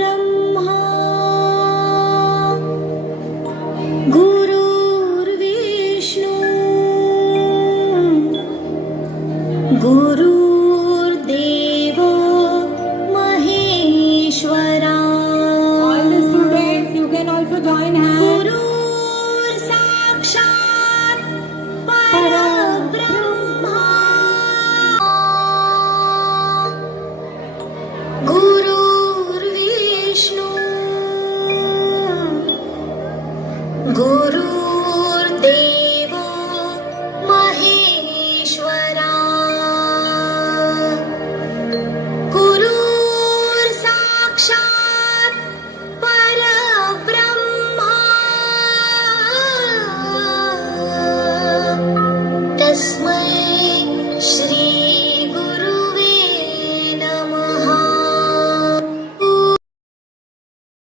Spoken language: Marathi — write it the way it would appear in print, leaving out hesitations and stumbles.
ब्रह्मा गुरुर्विष्णू गुरुर्देव Maheshwara. All the students, you can also join hands. गुरुर् साक्षात् परब्रह्मा गुरुर्विष्णू गुरु